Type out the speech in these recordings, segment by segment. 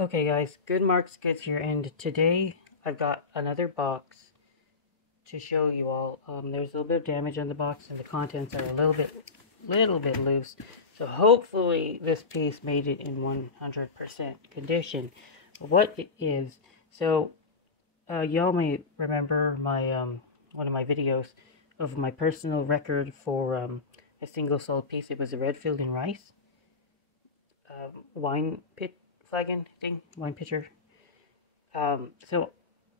Okay guys, Good Marks Goods here, and today I've got another box to show you all. There's a little bit of damage on the box and the contents are a little bit loose. So hopefully this piece made it in 100% condition. What it is, so y'all may remember my one of my videos of my personal record for a single sold piece. It was a Redfield Rice wine pit flagon thing, wine pitcher. So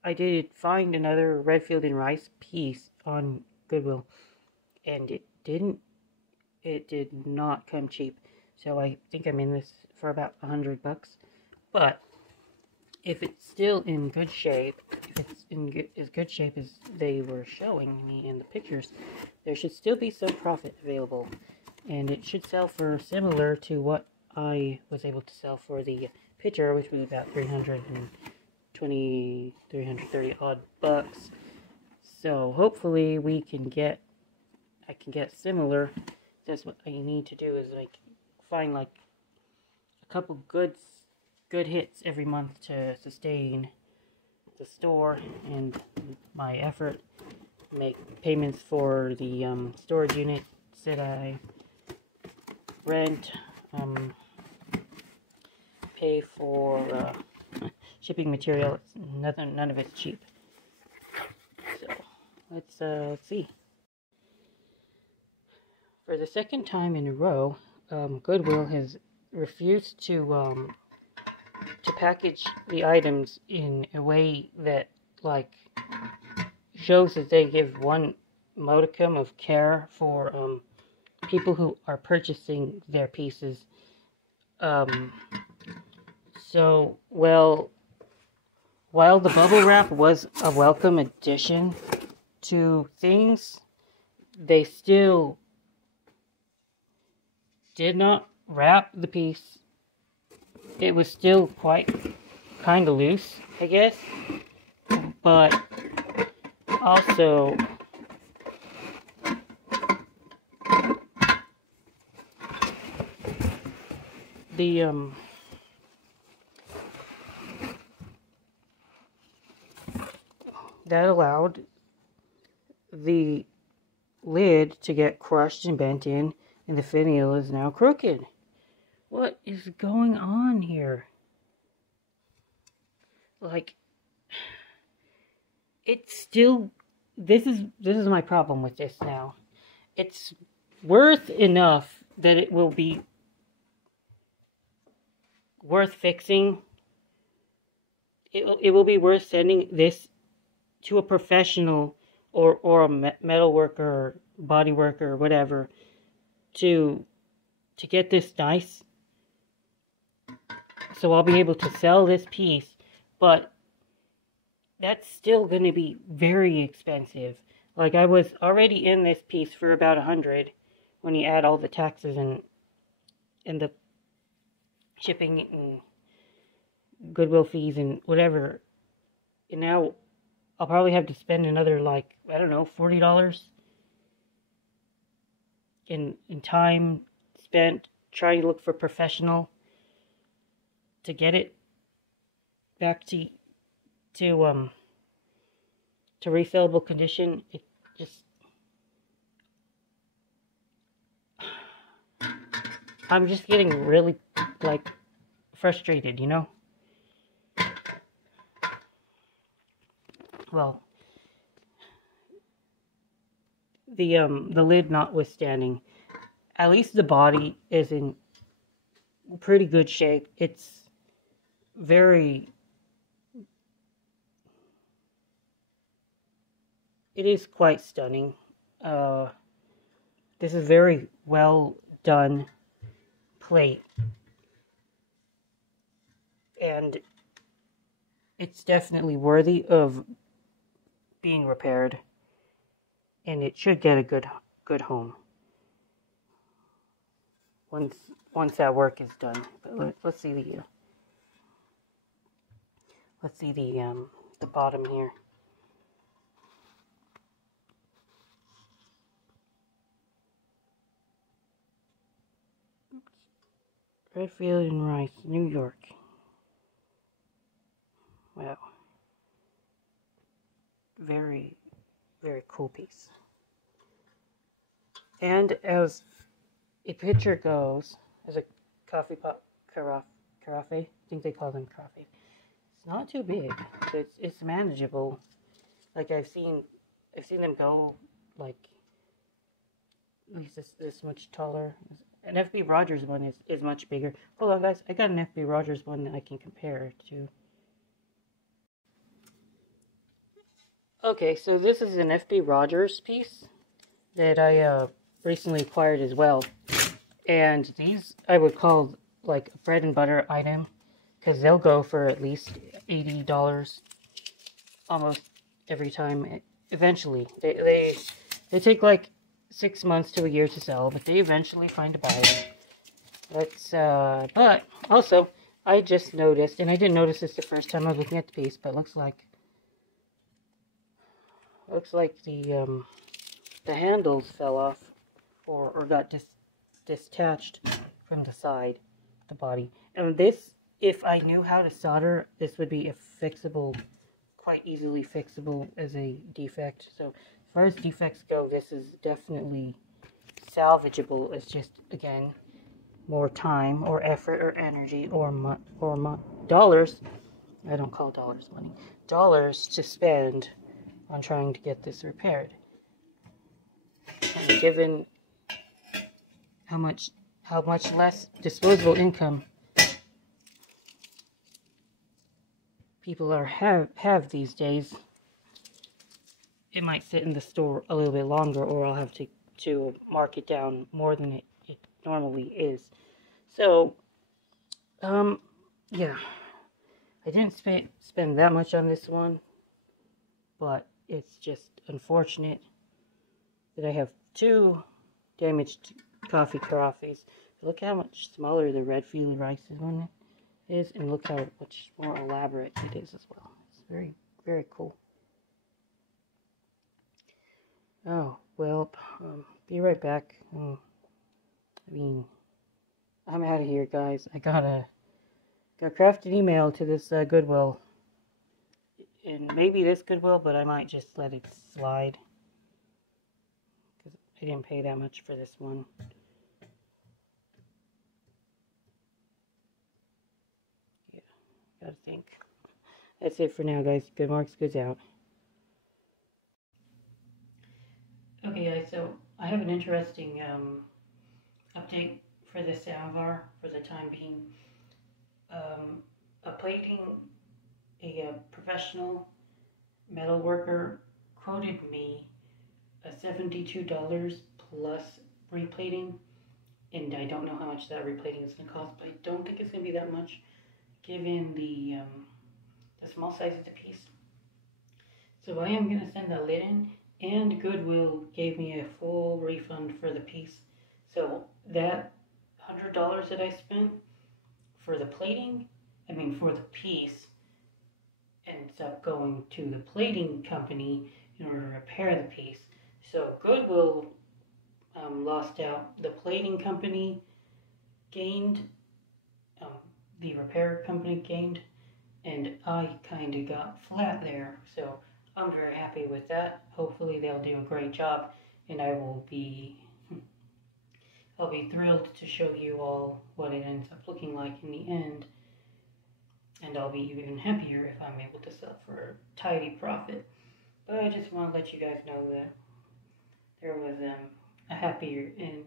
I did find another Redfield Rice piece on Goodwill, and it did not come cheap. So I think I'm in this for about $100. But if it's still in good shape, if it's in as good shape as they were showing me in the pictures, there should still be some profit available, and it should sell for similar to what I was able to sell for the pitcher, which was about 330 odd bucks. So hopefully I can get similar. That's what I need to do, is like find like a couple good hits every month to sustain the store and my effort, make payments for the storage units that I rent, pay for shipping material. None of it's cheap. So let's see. For the second time in a row, Goodwill has refused to package the items in a way that like shows that they give one modicum of care for people who are purchasing their pieces. So, well, while the bubble wrap was a welcome addition to things, they still did not wrap the piece. It was still kind of loose, I guess, but also the that allowed the lid to get crushed and bent in, and the finial is now crooked. What is going on here? Like, it's still, this is my problem with this now. It's worth enough that it will be worth fixing. It will be worth sending this to a professional or a metal worker, body worker, or whatever, to get this nice, so I'll be able to sell this piece. But that's still going to be very expensive. Like, I was already in this piece for about $100 when you add all the taxes and the shipping and Goodwill fees and whatever. And now I'll probably have to spend another, like, I don't know, $40 in time spent trying to look for professional to get it back to resellable condition. It just, I'm just getting really, like, frustrated, you know? Well, the lid notwithstanding, at least the body is in pretty good shape. It's it is quite stunning. This is very well done plate, and it's definitely worthy of being repaired, and it should get a good home once that work is done. But let's see the bottom here. Redfield Rice, New York. Wow. Very, very cool piece. And as a picture goes, as a coffee pot carafe, I think they call them carafe. It's not too big. It's manageable. Like I've seen them go like at least this much taller. An FB Rogers one is much bigger. Hold on, guys. I got an FB Rogers one that I can compare to. Okay, so this is an FB Rogers piece that I recently acquired as well. And these I would call like a bread and butter item because they'll go for at least $80 almost every time. Eventually, they take like 6 months to a year to sell, but they eventually find a buyer. But also I just noticed, and I didn't notice this the first time I was looking at the piece, but it looks like the handles fell off or got detached from the side, the body. And this, if I knew how to solder, this would be a fixable, quite easily fixable as a defect. So as far as defects go, this is definitely salvageable. It's just, again, more time or effort or energy or dollars. I don't call dollars money. Dollars to spend on trying to get this repaired. And given how much less disposable income people have these days, it might sit in the store a little bit longer, or I'll have to mark it down more than it normally is. So, yeah, I didn't spend that much on this one, but it's just unfortunate that I have two damaged coffee carafes. Look how much smaller the Redfield Rice one is, and look how much more elaborate it is as well. It's very, very cool. Oh, well, be right back. I'm out of here, guys. I gotta craft an email to this Goodwill. And maybe this Goodwill, but I might just let it slide. Because I didn't pay that much for this one. Yeah, gotta think. That's it for now, guys. Good Marks, goods out. Okay, guys, so I have an interesting update for the Samovar for the time being. A professional metal worker quoted me $72 plus replating, and I don't know how much that replating is going to cost, but I don't think it's going to be that much given the small size of the piece. So I am going to send the lid in, and Goodwill gave me a full refund for the piece. So that $100 that I spent for the for the piece, ends up going to the plating company in order to repair the piece. So Goodwill lost out. The plating company gained, the repair company gained, and I kind of got flat there. So I'm very happy with that. Hopefully they'll do a great job, and I'll be thrilled to show you all what it ends up looking like in the end. And I'll be even happier if I'm able to sell for a tidy profit. But I just want to let you guys know that there was a happier, and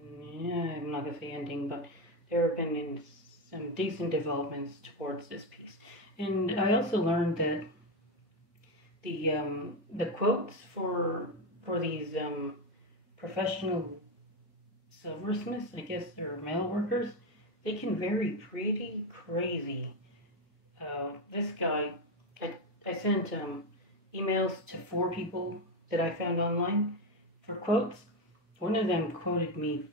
I'm not going to say ending, but there have been some decent developments towards this piece. And I also learned that the quotes for these professional silversmiths, I guess they're metal workers, they can vary pretty crazy. This guy, I sent emails to 4 people that I found online for quotes. One of them quoted me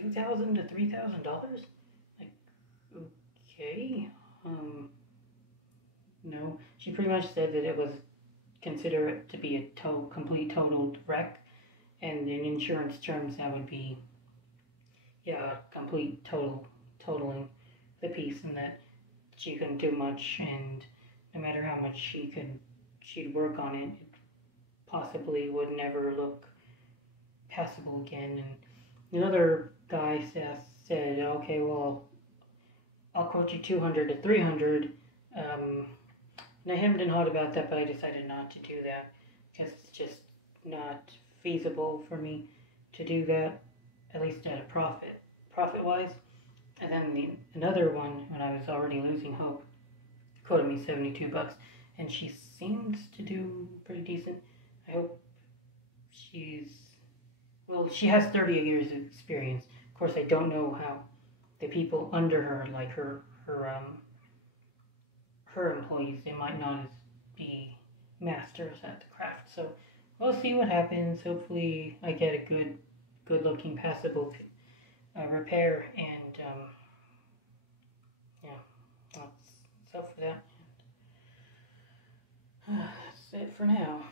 $2,000 to $3,000. Like, okay, no. She pretty much said that it was considered to be a complete totaled wreck, and in insurance terms that would be, complete totaling the piece, and that she couldn't do much, and no matter how much she'd work on it, it possibly would never look passable again. And another guy said, okay, well, I'll quote you 200 to 300. And I hemmed and hawed about that, but I decided not to do that because it's just not feasible for me to do that, at least at a profit-wise. And then another one, when I was already losing hope, quoted me $72, and she seems to do pretty decent. I hope she has 30 years of experience. Of course, I don't know how the people under her, like her employees, they might not be masters at the craft. So we'll see what happens. Hopefully, I get a good-looking, passable repair, and yeah, that's all for that. That's it for now.